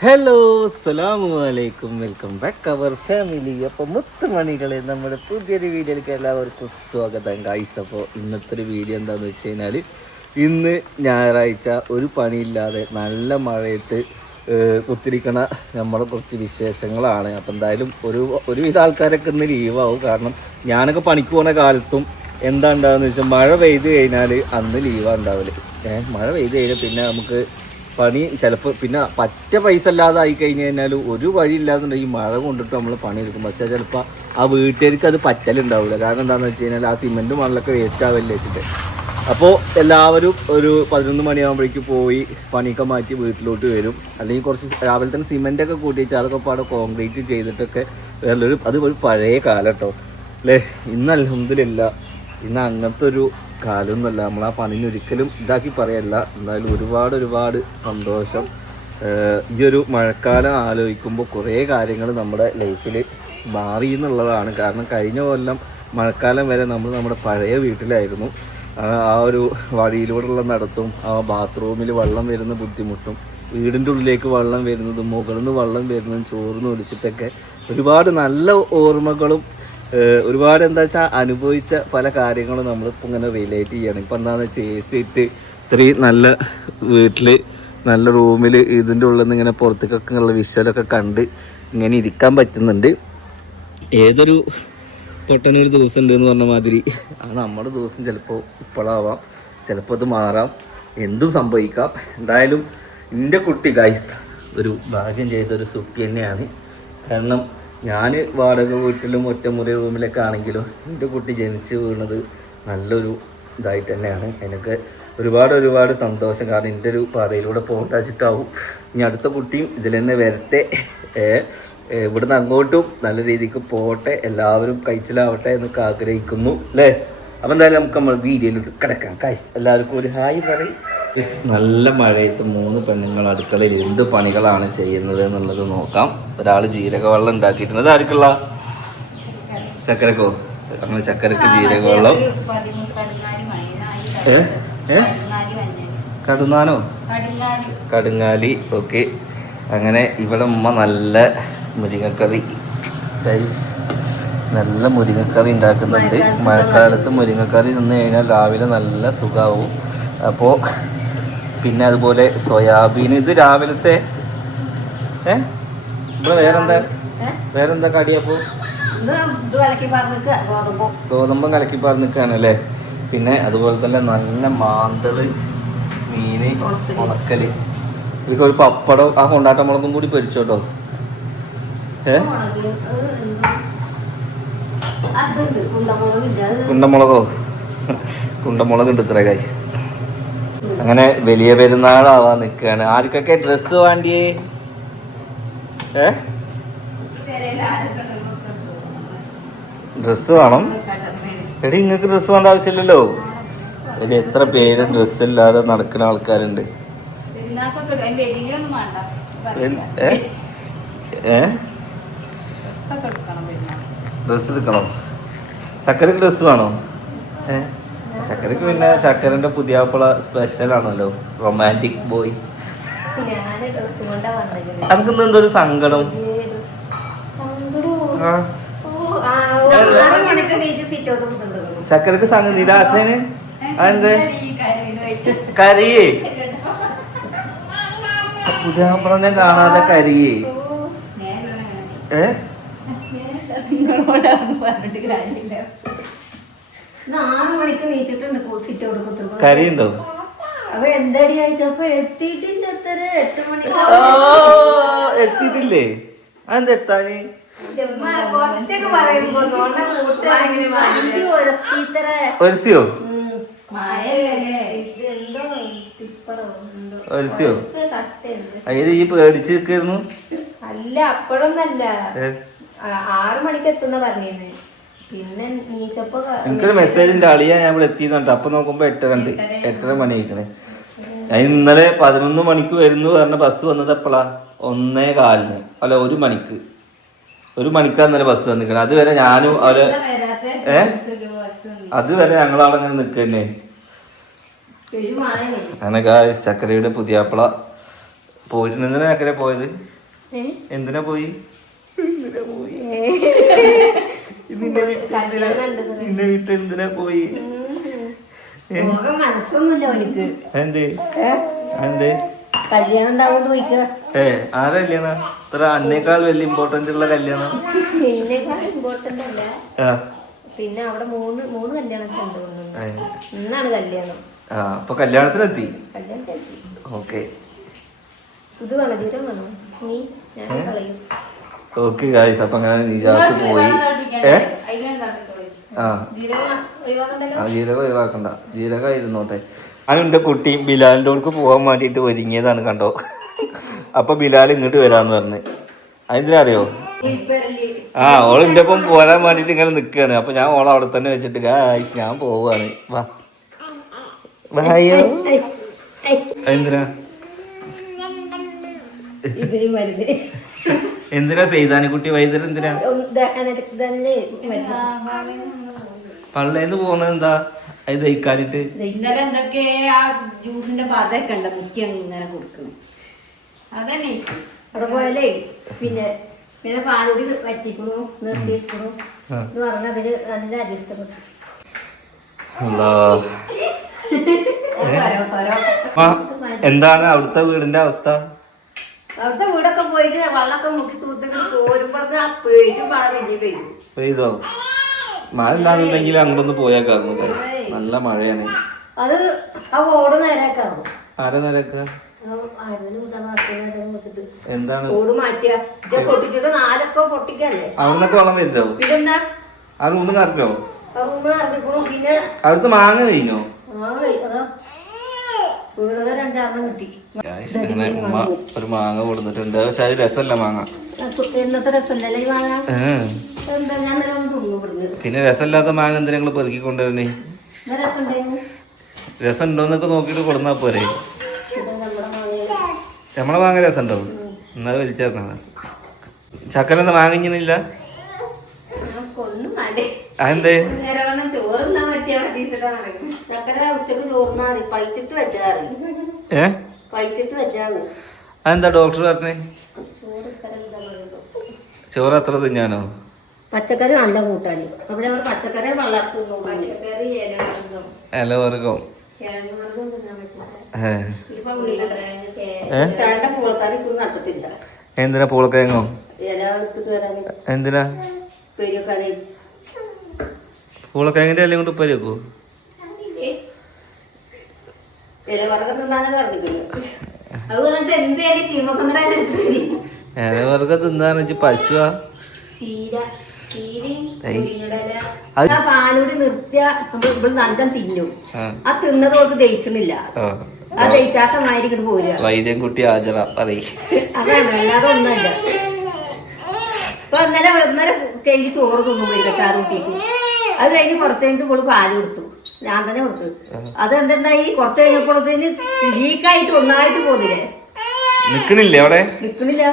Hello അസ്സലാമു അലൈക്കും. Welcome back അവർ family അപ്പോൾ മുത്തുമണികളെ നമ്മുടെ പുതിയൊരു വീഡിയോയിലേക്ക് എല്ലാവർക്കും സ്വാഗതം ഗായ്സ് അപ്പോൾ ഇന്നത്തെ ഒരു വീഡിയോ എന്താണെന്ന് വെച്ച് കഴിഞ്ഞാൽ ഇന്ന് ഞായറാഴ്ച ഒരു പണിയില്ലാതെ നല്ല മഴയത്ത് കുത്തിരിക്കണ നമ്മുടെ കുറച്ച് വിശേഷങ്ങളാണ്. അപ്പോൾ എന്തായാലും ഒരു ഒരുവിധ ആൾക്കാരൊക്കെ ഇന്ന് ലീവാവും കാരണം ഞാനൊക്കെ പണിക്ക് പോകുന്ന കാലത്തും എന്താ ഉണ്ടാവുക വെച്ചാൽ മഴ പെയ്ത് കഴിഞ്ഞാൽ അന്ന് ലീവാണ് ഉണ്ടാവില്ല ഏഹ് മഴ പെയ്ത് കഴിഞ്ഞാൽ പിന്നെ നമുക്ക് പണി ചിലപ്പോൾ പിന്നെ പറ്റ പൈസ അല്ലാതെ ആയി കഴിഞ്ഞ് കഴിഞ്ഞാൽ ഒരു വഴി ഇല്ലാന്നുണ്ടെങ്കിൽ മഴ കൊണ്ടിട്ട് നമ്മൾ പണിയെടുക്കും. പക്ഷേ ചിലപ്പോൾ ആ വീട്ടുകാർക്ക് അത് പറ്റലുണ്ടാവില്ല കാരണം എന്താണെന്ന് വെച്ച് കഴിഞ്ഞാൽ ആ സിമെന്റ് മണലൊക്കെ വേസ്റ്റ് ആവില്ല വെച്ചിട്ട്. അപ്പോൾ എല്ലാവരും ഒരു പതിനൊന്ന് മണിയാകുമ്പോഴേക്ക് പോയി പണിയൊക്കെ മാറ്റി വീട്ടിലോട്ട് വരും. അല്ലെങ്കിൽ കുറച്ച് രാവിലെ തന്നെ സിമെന്റൊക്കെ കൂട്ടിയിട്ട് അതൊക്കെ പാടെ കോൺക്രീറ്റ് ചെയ്തിട്ടൊക്കെ വേറൊരു അത് ഒരു പഴയ കാലം കേട്ടോ അല്ലേ ഇന്ന് അലഹമില്ല ഇന്ന് അങ്ങനത്തെ ഒരു കാലമൊന്നുമല്ല നമ്മൾ ആ പണിന് ഒരിക്കലും ഇതാക്കി പറയല്ല. എന്തായാലും ഒരുപാട് ഒരുപാട് സന്തോഷം. ഈ ഒരു മഴക്കാലം ആലോചിക്കുമ്പോൾ കുറേ കാര്യങ്ങൾ നമ്മുടെ ലൈഫിൽ മാറി എന്നുള്ളതാണ് കാരണം കഴിഞ്ഞ കൊല്ലം മഴക്കാലം വരെ നമ്മൾ നമ്മുടെ പഴയ വീട്ടിലായിരുന്നു. ആ ഒരു വഴിയിലൂടെയുള്ള നടത്തും ആ ബാത്റൂമിൽ വെള്ളം വരുന്ന ബുദ്ധിമുട്ടും വീടിന്റെ ഉള്ളിലേക്ക് വെള്ളം വരുന്നതും മുകളിൽ നിന്ന് വെള്ളം വരുന്നതും ചോറിന് ഒടിച്ചിട്ടൊക്കെ ഒരുപാട് നല്ല ഓർമ്മകളും ഒരുപാട് എന്താ വെച്ചാൽ അനുഭവിച്ച പല കാര്യങ്ങളും നമ്മളിപ്പോൾ ഇങ്ങനെ റിലേറ്റ് ചെയ്യണം. ഇപ്പം എന്താണെന്ന് വെച്ചാൽ എ സി ഇട്ട് ഇത്രയും നല്ല വീട്ടിൽ നല്ല റൂമിൽ ഇതിന്റെ ഉള്ളിൽ നിന്ന് ഇങ്ങനെ പുറത്തേക്കൊക്കെ ഉള്ള വിഷ്വലൊക്കെ കണ്ട് ഇങ്ങനെ ഇരിക്കാൻ പറ്റുന്നുണ്ട്. ഏതൊരു പെട്ടെന്നൊരു ദിവസം ഉണ്ട് എന്ന് പറഞ്ഞ മാതിരി ആ നമ്മുടെ ദിവസം ചിലപ്പോൾ ഇപ്പോഴാവാം ചിലപ്പോൾ അത് മാറാം എന്തും സംഭവിക്കാം. എന്തായാലും എന്റെ കുട്ടി ഗൈസ് ഒരു ഭാഗ്യം ചെയ്ത ഒരു സുട്ടി തന്നെയാണ്. കാരണം ഞാൻ വാടക വീട്ടിലും ഒറ്റമുറി റൂമിലൊക്കെ ആണെങ്കിലും എന്റെ കുട്ടി ജനിച്ച് വീണത് നല്ലൊരു ഇതായിട്ട് തന്നെയാണ്. എനിക്ക് ഒരുപാട് ഒരുപാട് സന്തോഷം. കാരണം എന്റെ ഒരു പാതയിലൂടെ വെച്ചിട്ടാവും. ഇനി അടുത്ത കുട്ടിയും ഇതിൽ തന്നെ വരട്ടെ. ഇവിടുന്ന് അങ്ങോട്ടും നല്ല രീതിക്ക് പോകട്ടെ. എല്ലാവരും കഴിച്ചിലാവട്ടെ എന്നൊക്കെ ആഗ്രഹിക്കുന്നു. അല്ലേ? അപ്പം എന്തായാലും നമുക്ക് നമ്മൾ വീഡിയോയിലോട്ട് കിടക്കാം. കാശ് എല്ലാവർക്കും ഒരു ഹായ് പറയും. നല്ല മഴയത്ത് മൂന്ന് പെണ്ണുങ്ങൾ അടുക്കളയിൽ എന്ത് പണികളാണ് ചെയ്യുന്നത് എന്നുള്ളത് നോക്കാം. ഒരാൾ ജീരകവെള്ളം ഉണ്ടാക്കിയിട്ടുണ്ട്. ആർക്കുള്ള? ചക്കരക്കോ? അങ്ങനെ ചക്കരക്ക് ജീരകവെള്ളം. കടുന്നാനോ കടുങ്ങാലി ഓക്കെ. അങ്ങനെ ഇവിടെ ഉമ്മ നല്ല മുരിങ്ങക്കറി റൈസ് നല്ല മുരിങ്ങക്കറി ഉണ്ടാക്കുന്നുണ്ട്. മഴക്കാലത്ത് മുരിങ്ങക്കറി നിന്ന് കഴിഞ്ഞാൽ രാവിലെ നല്ല സുഖമാവും അപ്പോൾ പിന്നെ അതുപോലെ സോയാബീൻ. ഇത് രാവിലത്തെ ഏ? ഇവിടെ വേറെന്താ? വേറെന്താ കടിയപ്പോ? ഗോതമ്പും. ഗോതമ്പം കലക്കി പറഞ്ഞിക്കാണ് അല്ലേ? പിന്നെ അതുപോലെ തന്നെ നല്ല മാന്തൾ മീന് ഉണക്കൽ. ഇതൊക്കെ ഒരു പപ്പടം ആ കൊണ്ടാട്ട മുളകും കൂടി പൊരിച്ചോട്ടോ. ഏ? കുണ്ടമുളകോ കുണ്ടമുളക്? ഉണ്ട് ഇത്ര കാശ് അങ്ങനെ വലിയ പെരുന്നാളാവാൻ നിൽക്കുകയാണ് ആർക്കൊക്കെ ഡ്രസ്സ് വേണ്ടിയേ? ഏ? ഡ്രസ്സ് വേണം. എടി നിങ്ങൾക്ക് ഡ്രസ്സ് വേണ്ട ആവശ്യമില്ലല്ലോ. എടി എത്ര പേര് ഡ്രസ്സ് ഇല്ലാതെ നടക്കുന്ന ആൾക്കാരുണ്ട്. ഡ്രസ് എടുക്കണം ഡ്രസ്സ് എടുക്കണോ? ചക്കരക്ക് ഡ്രസ്സ് വേണോ? ഏ? ചക്കരക്ക് പിന്നെ ചക്കരന്റെ പുതിയാപ്പിള സ്പെഷ്യൽ ആണല്ലോ. റൊമാന്റിക് ബോയ് നമുക്ക് ഇന്ന് എന്തൊരു സങ്കടം? ആ. ചക്കരക്ക് സംഘം നിരാശന് അതെന്തേ? കരിയേ. പുതിയാപ്പിളനെ കാണാതെ കരിയേ. ഏ? ആറ് മണിക്ക് നീച്ചിട്ടുണ്ട് സിറ്റ് കൊടുക്കത്തുള്ളൂ കരിയുണ്ടോ? അപ്പൊ എന്തടി അയച്ചപ്പോ എത്തിയിട്ടില്ല എത്ര എട്ട് മണി. ആ, എത്തിയിട്ടില്ലേ? അതെന്താ എത്താന്? ഒരസിയോ ഒരസിയോ ഇത് കട്ടയുണ്ട്. അതിന് ഈ പേടിച്ച് നിൽക്കായിരുന്നു അല്ല അപ്പോഴൊന്നല്ല. ആറു മണിക്ക് എത്തുന്ന ക- എനിക്കൊരു മെസ്സേജിന്റെ അളിയാ ഞാൻ ഇവിടെ എത്തിയെന്നുണ്ട് അപ്പൊ നോക്കുമ്പോ എട്ടര ഉണ്ട് എട്ടര മണി ആയിക്കണേ ഞാൻ ഇന്നലെ പതിനൊന്ന് മണിക്ക് വരുന്നു പറഞ്ഞ ബസ് വന്നത് എപ്പോഴാ ഒന്നേ കാലിന്. അല്ല ഒരു മണിക്ക്. ഒരു മണിക്കാ ഇന്നലെ ബസ് വന്നിരിക്കണേ അതുവരെ ഞാനും അവർ ഏ? അതുവരെ ഞങ്ങളവിടെ അങ്ങനെ നിൽക്കന്നെ അങ്ങനെ ചക്കരയുടെ പുതിയാപ്പിള. പോയിരുന്നു. എന്തിനാ ചക്കര പോയത്? എന്തിനാ പോയി? എന്തിനാ പോയി? നിന്നെ വീട്ടിൽ എന്തിനാ പോയി? മനസ്സൊന്നുമില്ല അവനിക്ക്. എന്തേ? കല്യാണം ഉണ്ടാവുകൊണ്ട് പോയിക്കുക ഏ ആരാ കല്യാണം? ഇത്ര അന്നേക്കാൾ വലിയ ഇമ്പോർട്ടന്റ് ഉള്ള കല്യാണം. ഇമ്പോർട്ടന്റ് അല്ല. പിന്നെ അവിടെ മൂന്ന് മൂന്ന് ഉണ്ട് ഇന്നാണ് കല്യാണം. ആ അപ്പൊ കല്യാണത്തിനെത്തി? ഓക്കെ. ഇത് വേണോ? ജീരം നീ ഞാൻ കളയും. ഓക്കെ ഗായ്സ് അപ്പൊ അങ്ങനെ നിജാസ് പോയി. ഏ? ആ. ജീരകം ഒഴിവാക്കണ്ട ജീരകം ഇരുന്നോട്ടെ ഞാനും എന്റെ കുട്ടിയും ബിലാലിന്റെ അടുക്ക് പോകാൻ വേണ്ടിയിട്ട് ഒരുങ്ങിയതാണ് കണ്ടോ? അപ്പൊ ബിലാൽ ഇങ്ങോട്ട് വരാന്ന് പറഞ്ഞു. അറിയോ ആ ഓൾ എന്റെ ഒപ്പം പോരാൻ വേണ്ടിയിട്ട് ഇങ്ങനെ നിൽക്കുകയാണ് അപ്പൊ ഞാൻ ഓളെ അവിടെ തന്നെ വെച്ചിട്ട് ഗായ്സ് ഞാൻ പോവാണ്. വാ. വായോ. എന്തിനാ ഇതിന് മരുന്ന് എന്തിനാ സെയ്താനിക്കുട്ടി വൈദ്യുതി എന്തിനാ? പള്ളേന്ന് പോകുന്നത് എന്താ? അത് ദഹിക്കാനിട്ട്? ഇന്നലെ എന്തൊക്കെ ആ ജ്യൂസിന്റെ പതൊക്കെ ഉണ്ട് മുക്കി അങ്ങനെ കൊടുക്കണം അതന്നെ അവിടെ പോയാലേ പിന്നെ പിന്നെ പാലുടി വറ്റിക്കണു നിർത്തി വെച്ചണു എന്ന് പറഞ്ഞ അതിൽ നല്ല അരിഷ്ടപ്പെട്ടു എന്താണ് അവിടുത്തെ വീടിന്റെ അവസ്ഥ? അവിടുത്തെ പോയിട്ട് വെള്ളമൊക്കെ മുക്കി തൂത്തൊക്കെ തോരുമ്പോ ആ പേരും മഴ വലിയ പെയ്തു പെയ്തോ മഴ ഉണ്ടാകുന്നുണ്ടെങ്കിൽ അങ്ങോട്ടൊന്ന് പോയേക്കായിരുന്നു. നല്ല മഴയാണ്. അത് ആ ഓട് നേരാക്കാറും ആരെ നിരക്ക എന്താണ്? ഓട് മാറ്റിയ. ഇത് പൊട്ടിച്ചിട്ട് നാലൊക്കെ പൊട്ടിക്കല്ലേ? അവിടുന്നൊക്കെ വെള്ളം വരുന്നോ പിന്നെന്താ? ആ റൂമ് പിന്നെ അവിടുത്തെ മാങ്ങ കഴിഞ്ഞോ? മാങ്ങ വീടുകാർ അഞ്ചാറെണ്ണം കിട്ടി. അങ്ങനെ ഉമ്മ ഒരു മാങ്ങ കൊടുത്തിട്ടുണ്ട്. പക്ഷെ അത് രസമല്ല മാങ്ങ. പിന്നെ രസമില്ലാത്ത മാങ്ങ എന്തിനാ നിങ്ങൾ പെറുക്കി കൊണ്ടുവരണേ രസം ഉണ്ടോന്നൊക്കെ നോക്കിട്ട് കൊടുന്നാ പോരെ. നമ്മളെ മാങ്ങ. രസം ഉണ്ടാവും എന്നാ വലിച്ചേർക്കണ ചക്കര എന്താ മാങ്ങിഞ്ഞില്ല അതെന്തേ? നേരം ചോറ് തിന്നാൻ പറ്റിയാ മതി. അതെന്താ ഡോക്ടർ പറഞ്ഞേ? ചോറ് അത്ര തിന്നാനോ? പച്ചക്കറി നല്ല കൂട്ടാന്. അവിടെ പച്ചക്കറി ഇലവർഗം എന്തിനാ പൂളക്കിഴങ്ങോ വരാൻ എന്തിനാ? പൂളക്കയങ്ങിന്റെ പൂളക്കിഴങ്ങിന്റെ ഇലയും കൊണ്ട് ഉപ്പരി വെക്കൂ ഇല വർഗം തിന്നാന്ന് പറഞ്ഞിട്ടുണ്ട് അത് പറഞ്ഞിട്ട് എന്തേലും ചീമക്കൊന്നര ഇല വർഗം തിന്നാന്ന് വെച്ച് പശുവാ? ചീര ചീരയും ഏയ്. മുരിങ്ങടല അത് ആ പാലൂടി നിർത്തിയ ഇവിടെ നല്ല തിന്നും. ആ. ആ തിന്നതോട്ട് ദഹിച്ചിട്ടില്ല. ആ. ആ ദഹിച്ചാത്ത മാതിരി ഇങ്ങോട്ട് പോരുക വൈദ്യം കുട്ടി ഹാജറ പറയ്. അതാണ് അല്ലാതെ ഒന്നല്ല ഇപ്പൊ ഇന്നലെ കയ്യിൽ ചോറ് തിന്നു പോയി ചാറ് കൂട്ടിയിട്ട്. അത് കഴിഞ്ഞ് കുറച്ച് കഴിഞ്ഞിട്ട് പാൽ കൊടുത്തു. ഞാൻ തന്നെ കൊടുത്തു അത് എന്തുണ്ടായി? കുറച്ച് കഴിഞ്ഞപ്പോഴത്തേന് ലീക്കായിട്ട് ഒന്നായിട്ട് പോന്നില്ലേ? നിക്കണില്ലേ അവിടെ? നിക്കണില്ല.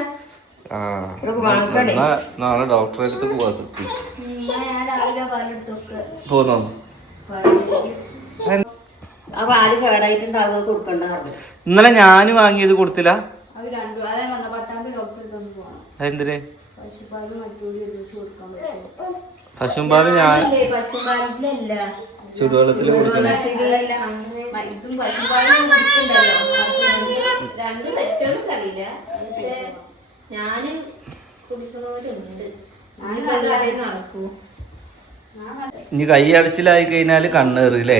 നാളെ ഡോക്ടറെ അടുത്ത് പോവാ സത്യം. പോന്നോ? ഇന്നലെ ഞാൻ വാങ്ങിയത് കൊടുത്തില്ല. പറ്റുമോ? പശുമ്പാൽ ഞാൻ ചുടുവെള്ളത്തിൽ കൊടുക്കണം. രണ്ടും- അറിയില്ല പക്ഷെ ഞാൻ കുടിക്കണവരുണ്ട്. നടക്കൂ. ഇനി കൈ അടച്ചിലായി കഴിഞ്ഞാൽ കണ്ണേറ് അല്ലേ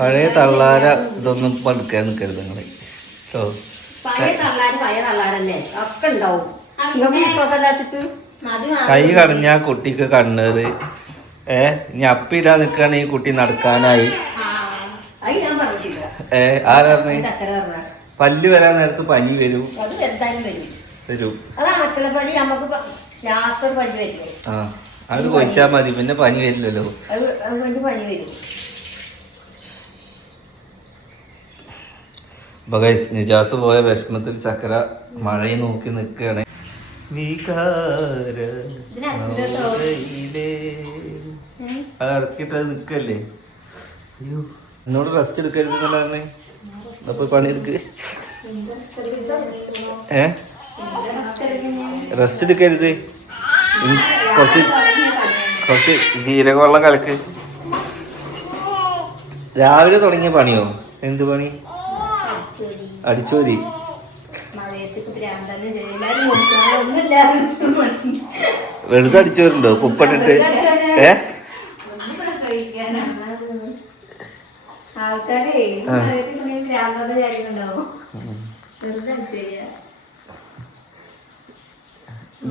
പഴയ തള്ളാര ഇതൊന്നും പടുക്കാൻ നിൽക്കരുത് നിങ്ങൾ. കേട്ടോ കൈ കടഞ്ഞാ കുട്ടിക്ക് കണ്ണേറ്. ഏ ഇനി അപ്പിടാ നിക്കാണ് ഈ കുട്ടി നടക്കാനായി. ഏ ആരാണ് പല്ല് വരാൻ നേരത്ത് പനി വരും. അത് ആ കൊച്ചാൽ മതി പിന്നെ പനി വരില്ലല്ലോ. ബഗൈസ് നിജാസ് പോയ വിഷമത്തിൽ ചക്കര മഴയെ നോക്കി നിൽക്കുകയാണ്. അത് ഇറക്കിയിട്ട് അത് നിൽക്കല്ലേ? എന്നോട് റെസ്റ്റ് എടുക്കരുത് എന്നല്ലേ അപ്പൊ പണിയെടുക്ക്. ഏ? റെസ്റ്റ് എടുക്കരുത്. കുറച്ച് കുറച്ച് ജീരകവെള്ളം കലക്ക്. രാവിലെ തുടങ്ങിയ പണിയോ? എന്ത് പണി? അടിച്ചോരി. വെറുതെ അടിച്ചോരുണ്ടോ? കുപ്പിട്ടിട്ട് ഏ?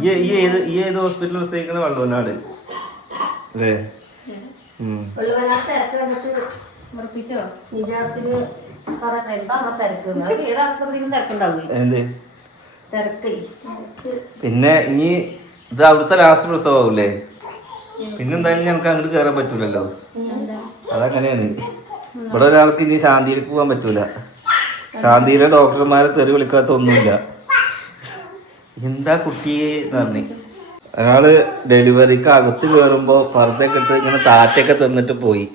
ഈ ഈ ഏത് ഈ ഏത് ഹോസ്പിറ്റലിൽ വള്ളവനാട്? അല്ലേ പിന്നെ ഇനി ഇത് അവിടുത്തെ ലാസ്റ്റ് പ്രസവമാവൂലേ പിന്നെന്തായാലും ഞങ്ങൾക്ക് അങ്ങോട്ട് കയറാൻ പറ്റൂലല്ലോ. അതങ്ങനെയാണ്. ഇവിടെ ഒരാൾക്ക് ഇനി ശാന്തിയിലേക്ക് പോകാൻ പറ്റൂല. ശാന്തിയിലെ ഡോക്ടർമാരെ തെറി വിളിക്കാത്ത ഒന്നുമില്ല. എന്താ കുട്ടിയെ നന്ദി ഒരാൾ ഡെലിവറിക്ക് അകത്ത് കയറുമ്പോ പർദ്ദയൊക്കെ ഇട്ട് ഇങ്ങനെ താറ്റൊക്കെ തന്നിട്ട് പോയി.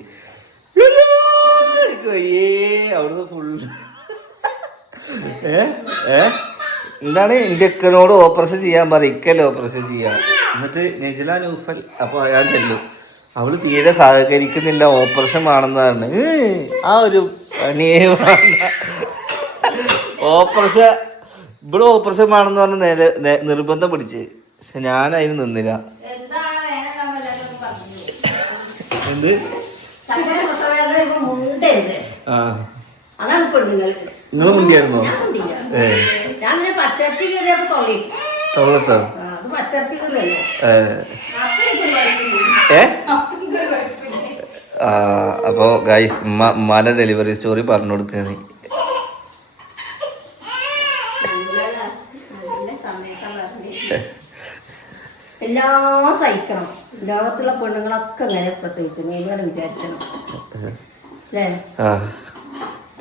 അവിടുന്ന് ഫുൾ ഏ? ഏ? എന്താണ് എന്റെ ഇക്കനോട് ഓപ്പറേഷൻ ചെയ്യാൻ പറയും ഇക്കല്ലേ ഓപ്പറേഷൻ ചെയ്യാം. എന്നിട്ട് നെജില ന്യൂഫൽ അപ്പോൾ ഞാൻ ചെല്ലും. അവൾ തീരെ സഹകരിക്കുന്നില്ല ഓപ്പറേഷൻ വേണമെന്നാണ് ആ ഒരു ഓപ്പറേഷൻ ഇവിടെ ഓപ്പറേഷൻ വേണമെന്ന് പറഞ്ഞ നേരെ നിർബന്ധം പിടിച്ച്. പക്ഷെ ഞാൻ അതിന് നിന്നില്ല. എന്താ ആ. നിങ്ങൾ മുണ്ടിയായിരുന്നോ? തൊള്ളത്തോ? ഏ. ഏ? അപ്പൊ ഗൈസ് ഉമ്മ ഉമ്മാന്റെ ഡെലിവറി സ്റ്റോറി പറഞ്ഞു കൊടുക്കുകയാണ് സമയത്താ എല്ലാം സഹിക്കണം. ലോകത്തുള്ള പെണ്ണുങ്ങളൊക്കെ ഇങ്ങനെ പ്രസവിച്ചു. മേലുകൾ വിചാരിക്കണം അല്ലേ?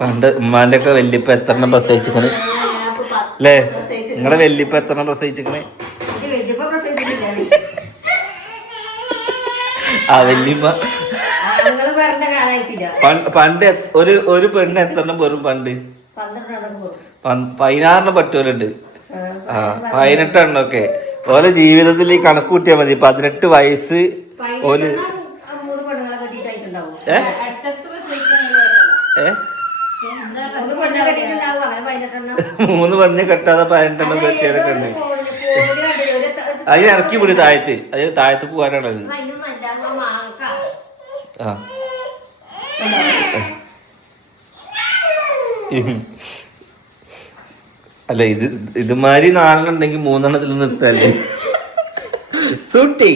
പണ്ട് ഉമ്മാന്റെ ഒക്കെ വല്യപ്പ എത്ര പ്രസവിച്ചിക്കണ്? അല്ലേ? നിങ്ങളെ വല്യപ്പ എത്ര പ്രസവിച്ചിക്കണേ? ആ വല്യമ്മ. പറഞ്ഞ കാലായിട്ടില്ല. പണ്ട് ഒരു ഒരു പെണ്ണ് എത്ര പോരും വെറും പണ്ട്? പതിനാറിന് പറ്റൂലുണ്ട്. ആ പതിനെട്ടെണ്ണം ഒക്കെ ഓരോ ജീവിതത്തിൽ ഈ കണക്ക് കൂട്ടിയാൽ മതി. പതിനെട്ട് വയസ്സ് ഒരു മൂന്ന് ഏ. ഏ? പെണ്ണെ കെട്ടാതെ പതിനെട്ടെണ്ണം കെട്ടിയതൊക്കെ ഉണ്ട്. അതിന് ഇറക്കി വിടും താഴത്ത്. അത് താഴത്ത് പോകാനാണത്. ആ. അല്ല ഇത് ഇതുമാതിരി നാലെണ്ണം ഉണ്ടെങ്കിൽ മൂന്നെണ്ണത്തിൽ നിർത്തല്ലേ സൂട്ടി.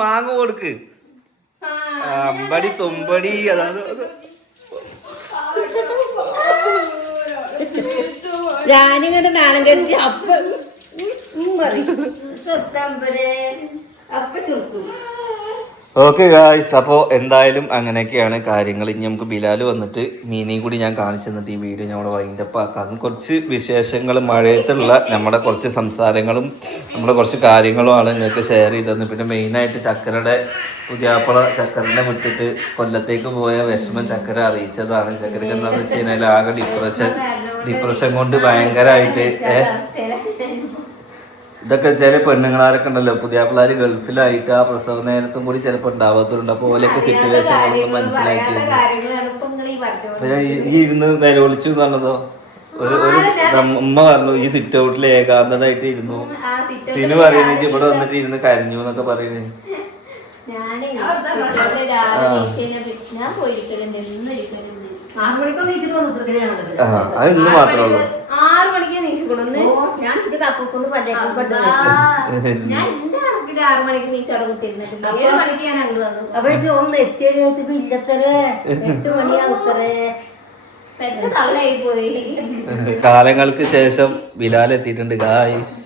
മാങ്ങ കൊടുക്ക്. അമ്പടി തൊമ്പടി അതാണ് അത്. ഞാനിങ്ങോട്ട് നാണം കഴിച്ച് അപ്പം പറയും. ഓക്കെ ഗായ്സ് അപ്പോൾ എന്തായാലും അങ്ങനെയൊക്കെയാണ് കാര്യങ്ങൾ. ഇനി നമുക്ക് ബിലാൽ വന്നിട്ട് മീനിയും കൂടി ഞാൻ കാണിച്ചു തന്നിട്ട് ഈ വീഡിയോ ഞങ്ങൾ വൈൻഡപ്പ് ആക്കാം. കുറച്ച് വിശേഷങ്ങൾ മഴയത്തുള്ള നമ്മുടെ കുറച്ച് സംസാരങ്ങളും നമ്മുടെ കുറച്ച് കാര്യങ്ങളുമാണ് നിങ്ങൾക്ക് ഷെയർ ചെയ്തത് പിന്നെ മെയിനായിട്ട് ചക്കരയുടെ പുതിയാപ്പള ചക്കരനെ വിട്ടിട്ട് കൊല്ലത്തേക്ക് പോയ വിഷമം ചക്കര അറിയിച്ചതാണ്. ചക്കരക്ക് എന്താണെന്ന് വെച്ച് കഴിഞ്ഞാൽ ആകെ ഡിപ്രഷൻ ഡിപ്രഷൻ കൊണ്ട് ഭയങ്കരമായിട്ട് ഇതൊക്കെ ചില പെണ്ണുങ്ങളാരൊക്കെ ഉണ്ടല്ലോ. പുതിയ പിള്ളേർ ഗൾഫിലായിട്ട് ആ പ്രസവ നേരത്തും കൂടി ചിലപ്പോൾ ഉണ്ടാവാത്തവരുണ്ട്. അപ്പോൾ ഓലൊക്കെ സിറ്റുവേഷൻ മനസ്സിലാക്കി ഈ അപ്പൊ ഇരുന്ന് നിലവിളിച്ചു എന്ന് പറഞ്ഞതോ ഒരു ഒരു അമ്മ ഉമ്മ പറഞ്ഞു ഈ സിറ്റ് ഔട്ടിൽ ഏകാന്തതായിട്ട് ഇരുന്നു. ആ സിറ്റ് സിനു പറയുന്നത് ഇവിടെ വന്നിട്ട് ഇരുന്ന് കരഞ്ഞു എന്നൊക്കെ പറയുന്നത് അത് ഇന്ന് മാത്രമേ ഉള്ളൂ. ആറ് മണിക്ക് ഇത് കക്കൂസൊന്ന് പെട്ടു ഞാൻ എന്റെ കണക്കിൽ ആറ് മണിക്ക് നീച്ചവിടെ കുത്തിരുന്നിട്ടുണ്ട് ഏഴ് മണിക്ക് ഞാൻ അങ്ങോട്ട് വന്നു. അപ്പൊ ഒന്ന് എത്തിയത് ചോദിച്ചപ്പോ ഇല്ലത്തരേ. എട്ട് പോയി. കാലങ്ങൾക്ക് ശേഷം ബിലാൽ എത്തിയിട്ടുണ്ട് ഗായ്സ്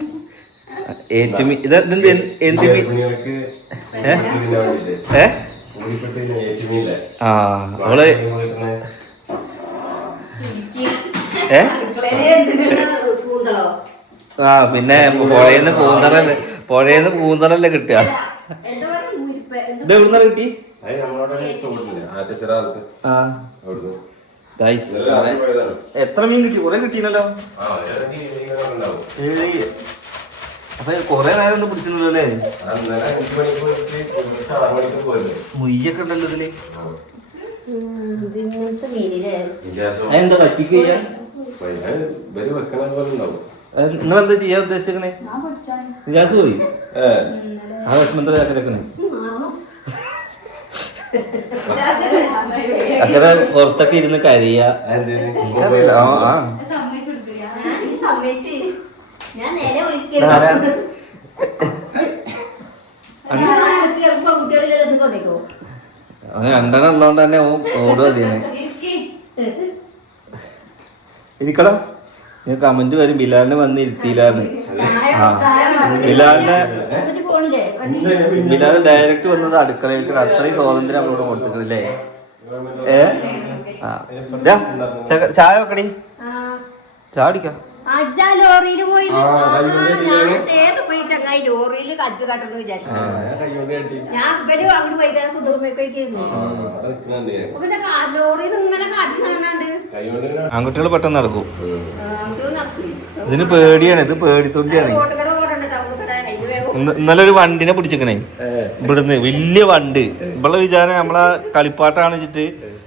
ഏറ്റുമി ഇത് എന്ത് എന്ത് മീൻ കുഞ്ഞുങ്ങൾക്ക് ഏ? ആ അവൾ ഏ? ആ പിന്നെ പുഴയിന്ന് കൂന്തറല്ലേ പുഴയിന്ന് പൂന്തറല്ലേ കിട്ടുക ഇത് എവിടുന്നാ കിട്ടി എത്ര മീൻ കിട്ടി കൊറേ കിട്ടിയല്ലോ അപ്പൊ കൊറേ നേരം ഒന്നും പിടിച്ചില്ലല്ലോ അല്ലേ മുയ്യൊക്കെ ഉണ്ടല്ലോ ഇതിൽ എന്താ പറ്റിക്കുക വെക്കണ പോലെ ഉണ്ടാവും നിങ്ങൾ എന്താ ചെയ്യാൻ ഉദ്ദേശിക്കണേ വിചാരിച്ചു പോയി? ആ വിഷമത്ര ചാക്കരക്കണേ അങ്ങനെ പുറത്തൊക്കെ ഇരുന്ന് കരയ. അങ്ങനെ രണ്ടെണ്ണം ഉള്ളതുകൊണ്ട് തന്നെ ഓടുക ഇരിക്കണം അതിനെ. ഇരിക്കടാ. ഞാൻ കമന്റ് വരും. ബിലാലിനെ വന്ന് ഇരുത്തിയില്ലാന്ന്. ആ. ബിലാലിനെ ബിലാൽ ഡയറക്റ്റ് വന്നത് അടുക്കളയിലേക്ക് അത്രയും സ്വാതന്ത്ര്യം നമ്മളോട് കൊടുത്തിട്ടില്ലേ ഏ? ആ. ചായ വെക്കടി. ചായ ലോറിയിൽ പോയി ആ, പോയി ചങ്ങായി ലോറിയിൽ കജ്ജു വിചാരിച്ചു. ആ, ഞാൻ കൈകൊണ്ട് കെട്ടി. ഞാൻ ഇവലും സുധർമ്മയ്ക്കൊക്കെ ആ, അവിടെ നിൽക്കുന്നുണ്ട് ഞാൻ. അപ്പൊ പിന്നെ കാ- ലോറിയിൽ ഇങ്ങനെ കാട്ടി കാണാണ്ട്. കൈകൊണ്ട് ഇങ്ങനെ- ആൺകുട്ടികൾ പെട്ടെന്ന് നടക്കും. ഉം. അങ്ങോട്ട് നടക്കി ഇതിന് പേടിയാണ് ഇത് പേടിത്തൊണ്ടിയാണ്. ഓട്ടുകട ഓടണ്ട ടൗൺ കട കയ്യിൽ വേഗം ഇന്ന- ഇന്നലെ ഒരു വണ്ടിനെ പിടിച്ചിക്കണേ. ഏ, ഇവിടുന്ന് വലിയ വണ്ട്. ഇവിടെ വിചാരം നമ്മളെ കളിപ്പാട്ടാണ് വെച്ചിട്ട്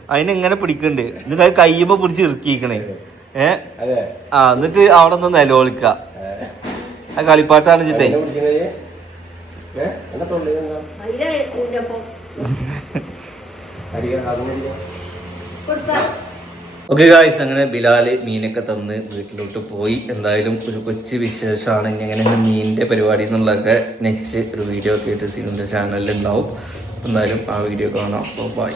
അതിനെ ഇങ്ങനെ പിടിക്കണ്ട്. എന്നിട്ട് അത് കയ്യുമ്പോ പിടിച്ച് ഇറുക്കിക്കണേ ഏ? അതെ. ആ എന്നിട്ട് അവിടെ നിന്ന് നിലവിളിക്ക. ആ കളിപ്പാട്ടാണ്. കൊടുത്താ. ഓക്കെ ഗായ്സ് അങ്ങനെ ബിലാൽ മീനൊക്കെ തന്ന് വീട്ടിലോട്ട് പോയി. എന്തായാലും ഒരു കൊച്ചു വിശേഷമാണ്. ഇനി അങ്ങനെ മീനിന്റെ പരിപാടി എന്നുള്ളതൊക്കെ നെക്സ്റ്റ് ഒരു വീഡിയോ ഒക്കെ ആയിട്ട് സിനിമ ചാനലിൽ ഉണ്ടാവും. എന്തായാലും ആ വീഡിയോ കാണാം. അപ്പോൾ ബൈ